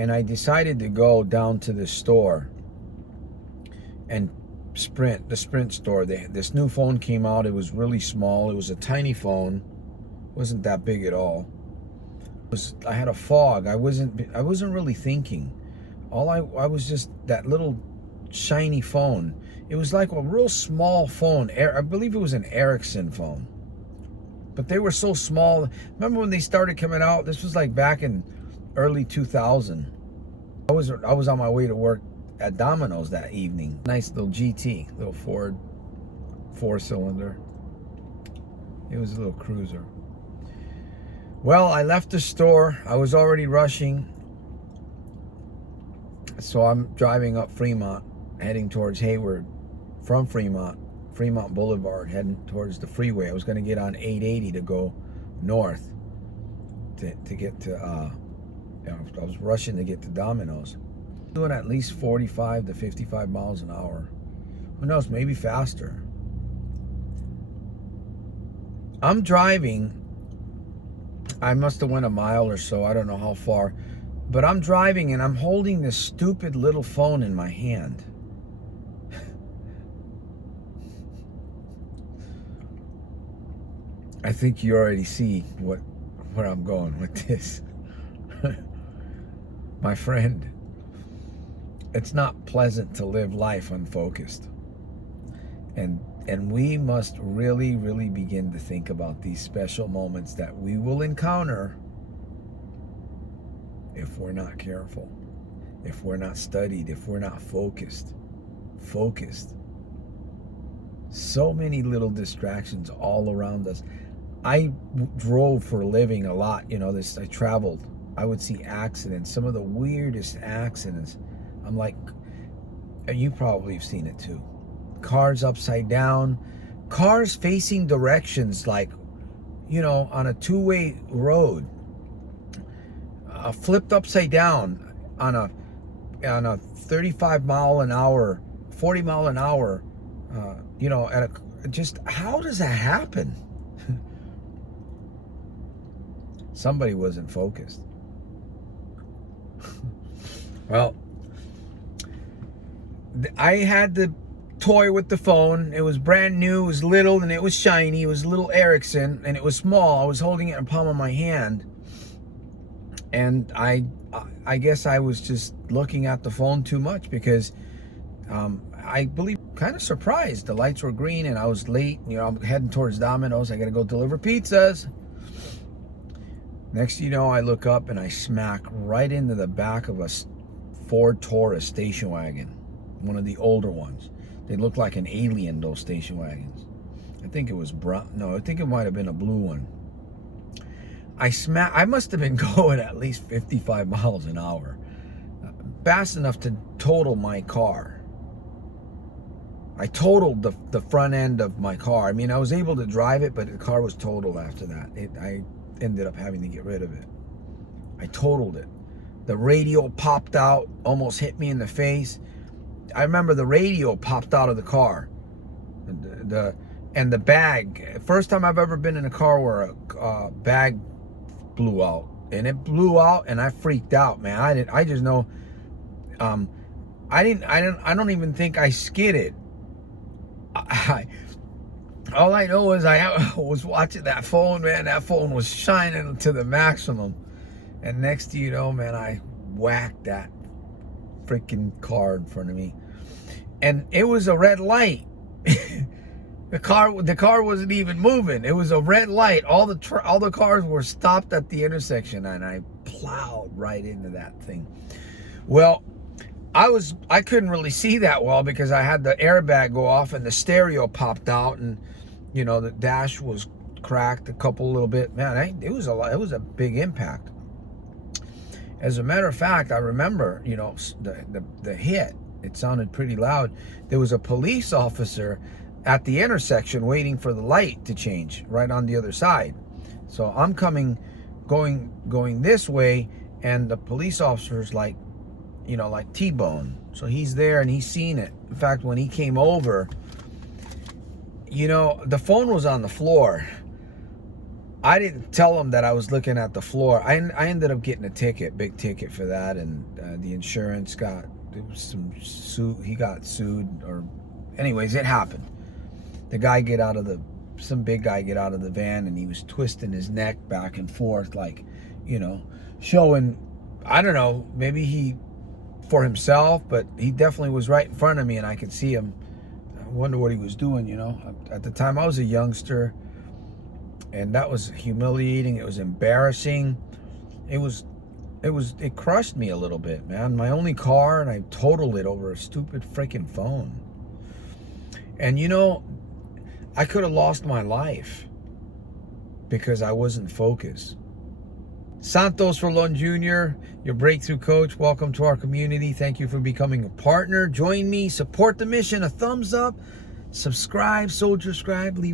And I decided to go down to the store and the Sprint store. This new phone came out. It was really small. It was a tiny phone. It wasn't that big at all. I had a fog. I wasn't really thinking. I was just that little shiny phone. It was like a real small phone. I believe it was an Ericsson phone. But they were so small. Remember when they started coming out? This was like back in early 2000. I was on my way to work at Domino's that evening. Nice little GT, little Ford 4-cylinder. It was a little cruiser. Well, I left the store. I was already rushing. So I'm driving up Fremont, heading towards Hayward. From Fremont Boulevard, heading towards the freeway. I was going to get on 880 to go north to get to, I was rushing to get to Domino's. Doing at least 45 to 55 miles an hour. Who knows, maybe faster. I'm driving. I must have went a mile or so. I don't know how far. But I'm driving and I'm holding this stupid little phone in my hand. I think you already see where I'm going with this. My friend, it's not pleasant to live life unfocused. And we must really, really begin to think about these special moments that we will encounter if we're not careful, if we're not studied, if we're not focused. So many little distractions all around us. I drove for a living a lot, I traveled. I would see accidents, some of the weirdest accidents. I'm like, you probably have seen it too. Cars upside down, cars facing directions like, on a two-way road, flipped upside down on a 35 mile an hour, 40 mile an hour, just how does that happen? Somebody wasn't focused. Well, I had the toy with the phone. It was brand new, it was little, and it was shiny. It was a little Ericsson, and it was small. I was holding it in the palm of my hand. And I guess I was just looking at the phone too much because I believe kind of surprised. The lights were green and I was late. I'm heading towards Domino's. I got to go deliver pizzas. Next thing you know, I look up and I smack right into the back of a Ford Taurus station wagon, one of the older ones. They look like an alien, those station wagons. I think it was brown. No, I think it might have been a blue one. I must have been going at least 55 miles an hour, fast enough to total my car. I totaled the front end of my car. I mean, I was able to drive it, but the car was totaled after that. I ended up having to get rid of it. I totaled it. The radio popped out, almost hit me in the face. I remember the radio popped out of the car. And the bag. First time I've ever been in a car where a bag blew out. And it blew out and I freaked out, man. I just know I don't even think I skidded. All I know is I was watching that phone, man. That phone was shining to the maximum. And next thing you know, man, I whacked that freaking car in front of me. And it was a red light. The car wasn't even moving. It was a red light. All the cars were stopped at the intersection, and I plowed right into that thing. Well, I couldn't really see that well because I had the airbag go off and the stereo popped out, and the dash was cracked a little bit. Man, it was a big impact. As a matter of fact, I remember, the hit. It sounded pretty loud. There was a police officer at the intersection waiting for the light to change right on the other side. So I'm going this way, and the police officer's like T-bone. So he's there and he's seen it. In fact, when he came over, the phone was on the floor. I didn't tell him that I was looking at the floor. I ended up getting a ticket, big ticket for that, and the insurance got, there was some he got sued, or anyways, it happened. The guy some big guy get out of the van, and he was twisting his neck back and forth, like, you know, showing, I don't know, maybe he, for himself, but he definitely was right in front of me, and I could see him. I wonder what he was doing, you know. At the time, I was a youngster, and that was humiliating. It was embarrassing. It crushed me a little bit, man. My only car, and I totaled it over a stupid freaking phone. And you know, I could have lost my life because I wasn't focused. Santos Rolon Jr., your breakthrough coach. Welcome to our community. Thank you for becoming a partner. Join me, support the mission, a thumbs up, subscribe, soldier scribe, leave